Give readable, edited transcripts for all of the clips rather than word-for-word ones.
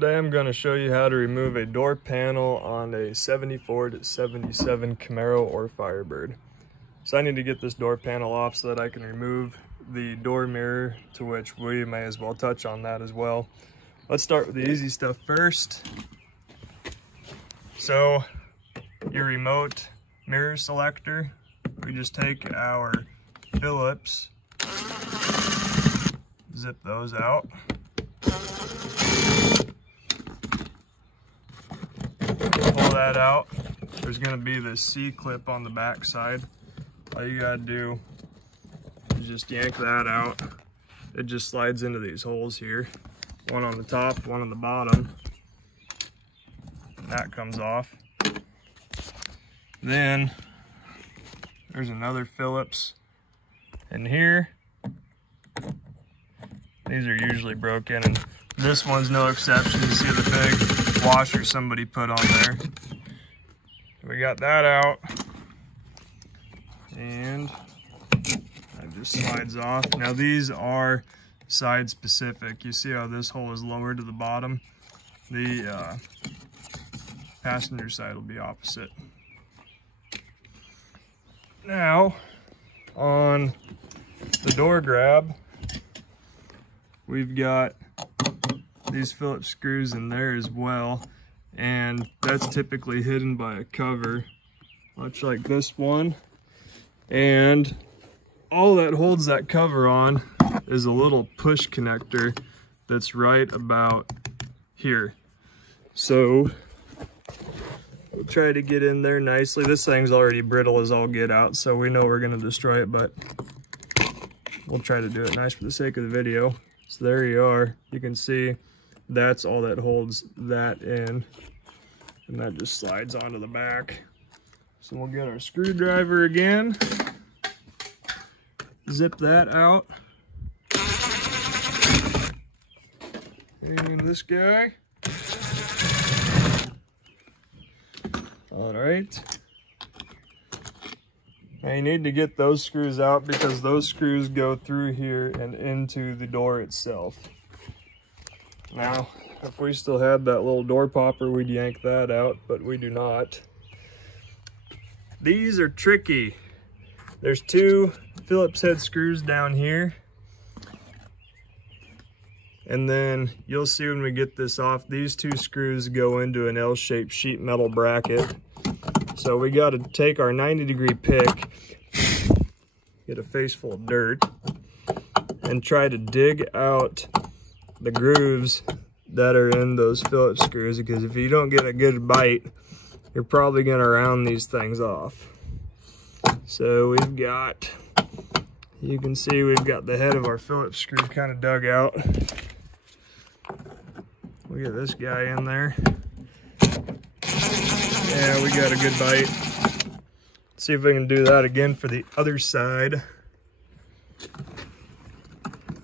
Today I'm going to show you how to remove a door panel on a 74 to 77 Camaro or Firebird. So I need to get this door panel off so that I can remove the door mirror, to which we may as well touch on that as well. Let's start with the easy stuff first. So your remote mirror selector, we just take our Phillips, zip those out. Pull that out. There's going to be this C-clip on the back side. All you got to do is just yank that out. It just slides into these holes here. One on the top, one on the bottom. That comes off. Then there's another Phillips in here. These are usually broken, and this one's no exception. You see the big washer somebody put on there. We got that out, and that just slides off. Now these are side specific. You see how this hole is lower to the bottom? The passenger side will be opposite. Now on the door grab, we've got these Phillips screws in there as well, and that's typically hidden by a cover, much like this one. And all that holds that cover on is a little push connector that's right about here. So we'll try to get in there nicely. This thing's already brittle as all get out, so we know we're going to destroy it, but we'll try to do it nice for the sake of the video. So there you are. You can see that's all that holds that in, and that just slides onto the back. So we'll get our screwdriver again, zip that out, and this guy. All right. Now you need to get those screws out because those screws go through here and into the door itself. Now, if we still had that little door popper, we'd yank that out, but we do not. These are tricky. There's two Phillips head screws down here. And then you'll see when we get this off, these two screws go into an L-shaped sheet metal bracket. So we got to take our 90-degree pick, get a face full of dirt, and try to dig out the grooves that are in those Phillips screws, because if you don't get a good bite, you're probably going to round these things off. So we've got, you can see we've got the head of our Phillips screw kind of dug out. We get this guy in there. Yeah, we got a good bite. Let's see if we can do that again for the other side.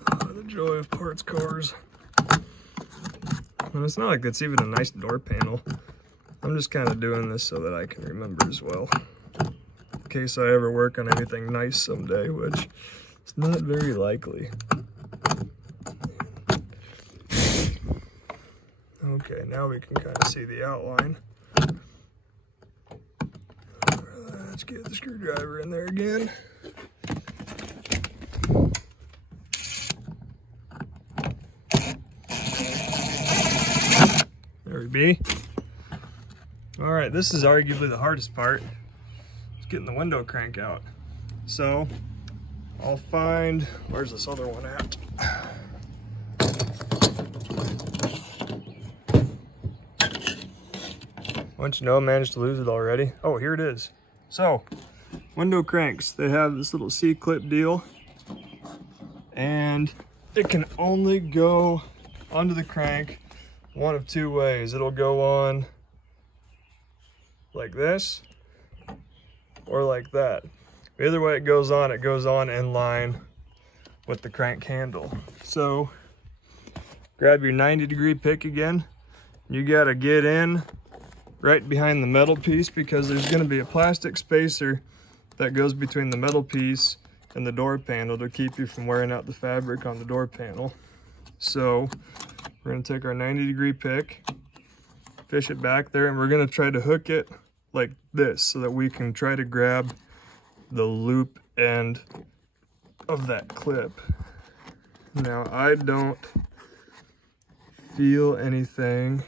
The joy of parts cars. And it's not like it's even a nice door panel. I'm just kind of doing this so that I can remember as well, in case I ever work on anything nice someday, which is not very likely. Okay, now we can kind of see the outline. Let's get the screwdriver in there again. There we be. All right, this is arguably the hardest part. It's getting the window crank out. So I'll find, where's this other one at? Once you know, I managed to lose it already. Oh, here it is. So, window cranks, they have this little C-clip deal, and it can only go onto the crank one of two ways. It'll go on like this or like that. Either way it goes on in line with the crank handle. So, grab your 90-degree pick again. You gotta get in right behind the metal piece, because there's going to be a plastic spacer that goes between the metal piece and the door panel to keep you from wearing out the fabric on the door panel. So We're gonna take our 90-degree pick, fish it back there, and we're gonna try to hook it like this so that we can try to grab the loop end of that clip. Now, I don't feel anything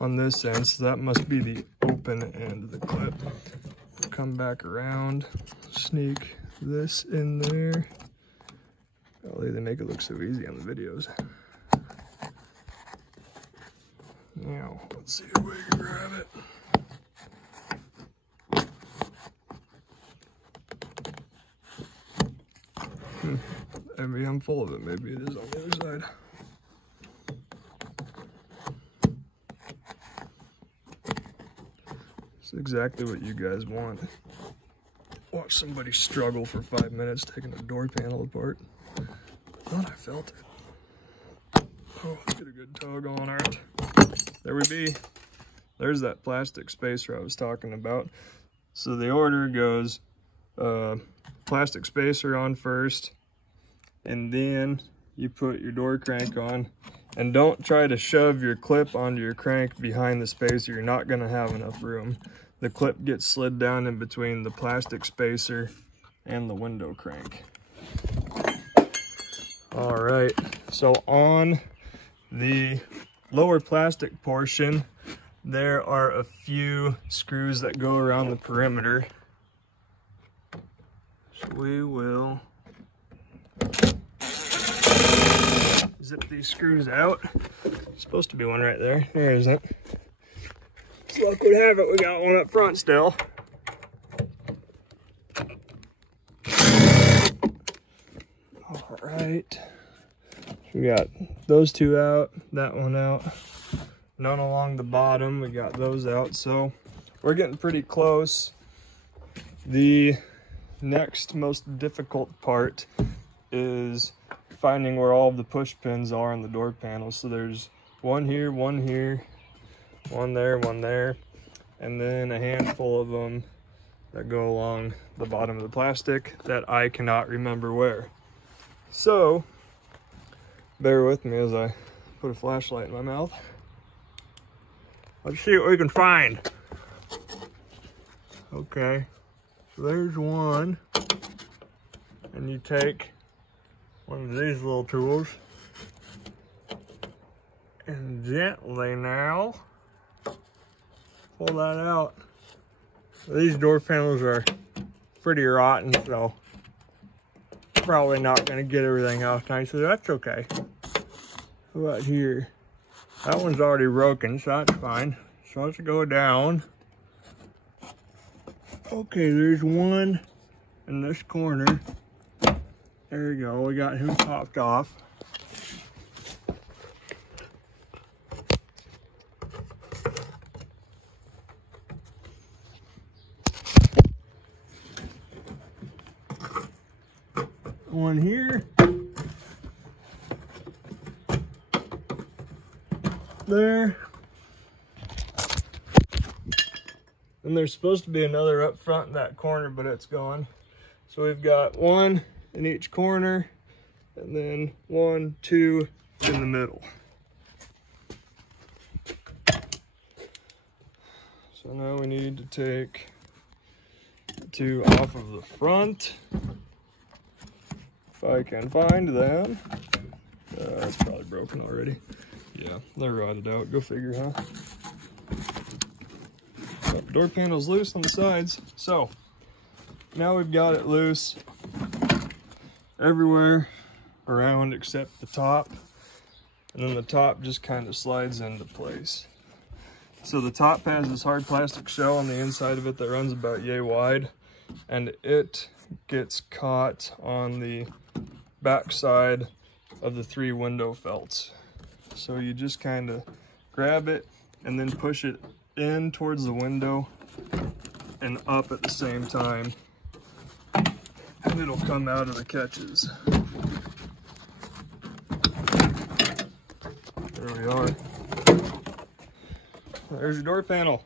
on this end, so that must be the open end of the clip. Come back around, sneak this in there. Golly, they make it look so easy on the videos. Now, let's see if we can grab it. Maybe I'm full of it. Maybe it is on the other side. It's exactly what you guys want. Watch somebody struggle for 5 minutes taking a door panel apart. I thought I felt it. Oh, let's get a good tug on it. There we be. There's that plastic spacer I was talking about. So the order goes plastic spacer on first, and then you put your door crank on. And don't try to shove your clip onto your crank behind the spacer. You're not gonna have enough room. The clip gets slid down in between the plastic spacer and the window crank. All right, so on the lower plastic portion, there are a few screws that go around the perimeter. So we will zip these screws out. There's supposed to be one right there. There isn't. As luck would have it, we got one up front still. All right. We got those two out, that one out. None along the bottom, we got those out. So we're getting pretty close. The next most difficult part is finding where all of the push pins are on the door panel. So there's one here, one there, and then a handful of them that go along the bottom of the plastic that I cannot remember where. So bear with me as I put a flashlight in my mouth. Let's see what we can find. Okay, so there's one, and you take one of these little tools and gently now pull that out. These door panels are pretty rotten, so probably not going to get everything out nicely. That's okay. How about here? That one's already broken, so that's fine. So let's go down. Okay, there's one in this corner. There we go, we got him popped off. One here. There. And there's supposed to be another up front in that corner, but it's gone. So we've got one in each corner, and then 1, 2 in the middle. So now we need to take the two off of the front. If I can find them. That's probably broken already. Yeah, they're rotted out. Go figure, huh? Oh, door panel's loose on the sides. So now we've got it loose everywhere around except the top. And then the top just kind of slides into place. So the top has this hard plastic shell on the inside of it that runs about yay wide. And it gets caught on the back side of the 3 window felts. So you just kind of grab it and then push it in towards the window and up at the same time, and it'll come out of the catches. There we are. There's your door panel.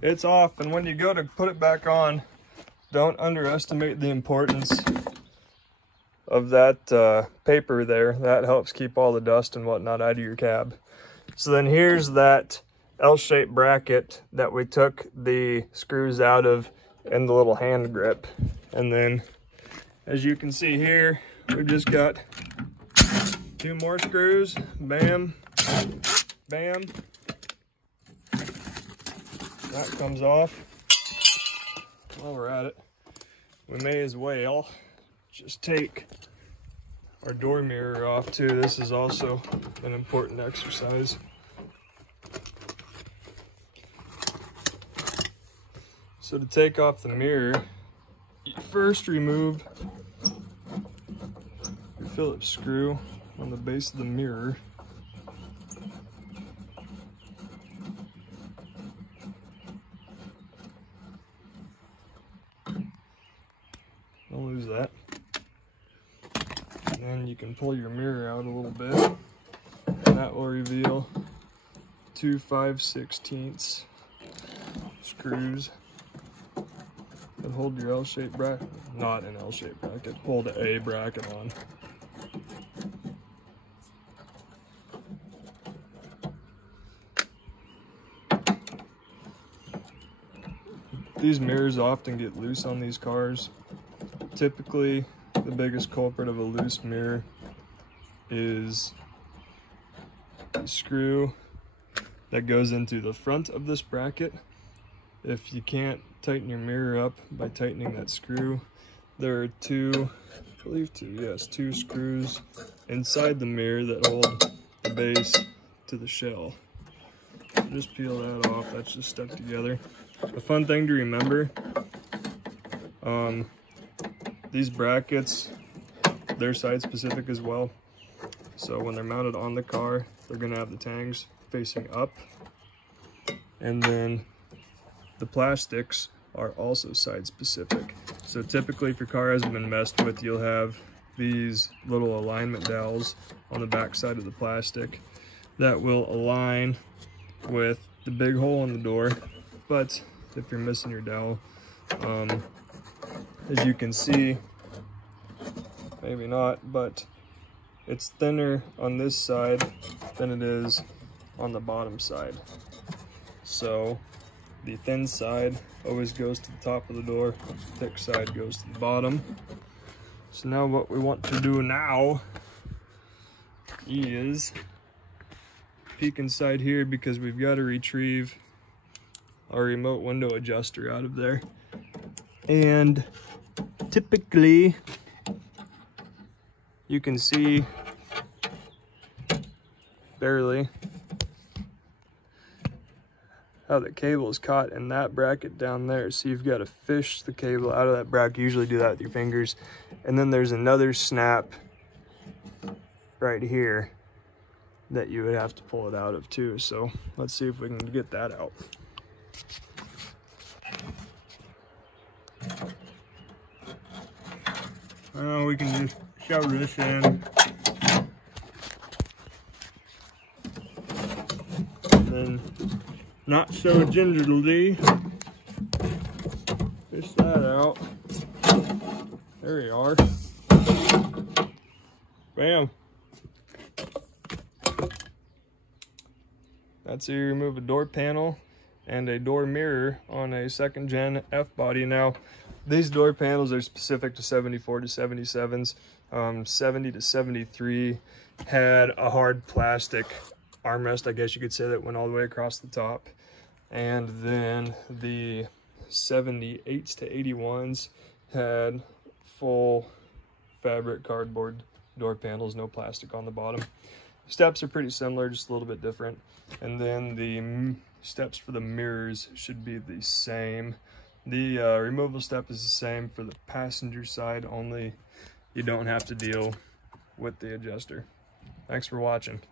It's off, and when you go to put it back on, don't underestimate the importance of of that paper there. That helps keep all the dust and whatnot out of your cab. So then here's that L-shaped bracket that we took the screws out of and the little hand grip. And then, as you can see here, we've just got 2 more screws. Bam, bam. That comes off. While we're at it, we may as well just take our door mirror off too. This is also an important exercise. So to take off the mirror, you first remove your Phillips screw on the base of the mirror. Don't lose that. And then you can pull your mirror out a little bit, and that will reveal 2 5/16 screws that hold your L-shaped bracket, not an L-shaped bracket, hold a bracket on. These mirrors often get loose on these cars. Typically, the biggest culprit of a loose mirror is the screw that goes into the front of this bracket. If you can't tighten your mirror up by tightening that screw, there are 2 screws inside the mirror that hold the base to the shell. So just peel that off, that's just stuck together. A fun thing to remember, these brackets, they're side specific as well. So when they're mounted on the car, they're gonna have the tangs facing up. And then the plastics are also side specific. So typically if your car hasn't been messed with, you'll have these little alignment dowels on the back side of the plastic that will align with the big hole in the door. But if you're missing your dowel, as you can see, maybe not, but it's thinner on this side than it is on the bottom side. So the thin side always goes to the top of the door, the thick side goes to the bottom. So now what we want to do now is peek inside here, because we've got to retrieve our remote window adjuster out of there. And typically you can see barely how the cable is caught in that bracket down there. So you've got to fish the cable out of that bracket. You usually do that with your fingers. And then there's another snap right here that you would have to pull it out of too. So let's see if we can get that out. We can just shove this in. And then, not so gingerly, fish that out. There you are. Bam. That's how you remove a door panel and a door mirror on a 2nd gen F body. Now, these door panels are specific to 74 to 77s. 70 to 73 had a hard plastic armrest, I guess you could say, that went all the way across the top. And then the 78s to 81s had full fabric cardboard door panels, no plastic on the bottom. Steps are pretty similar, just a little bit different. And then the steps for the mirrors should be the same. The removal step is the same for the passenger side, only you don't have to deal with the adjuster. Thanks for watching.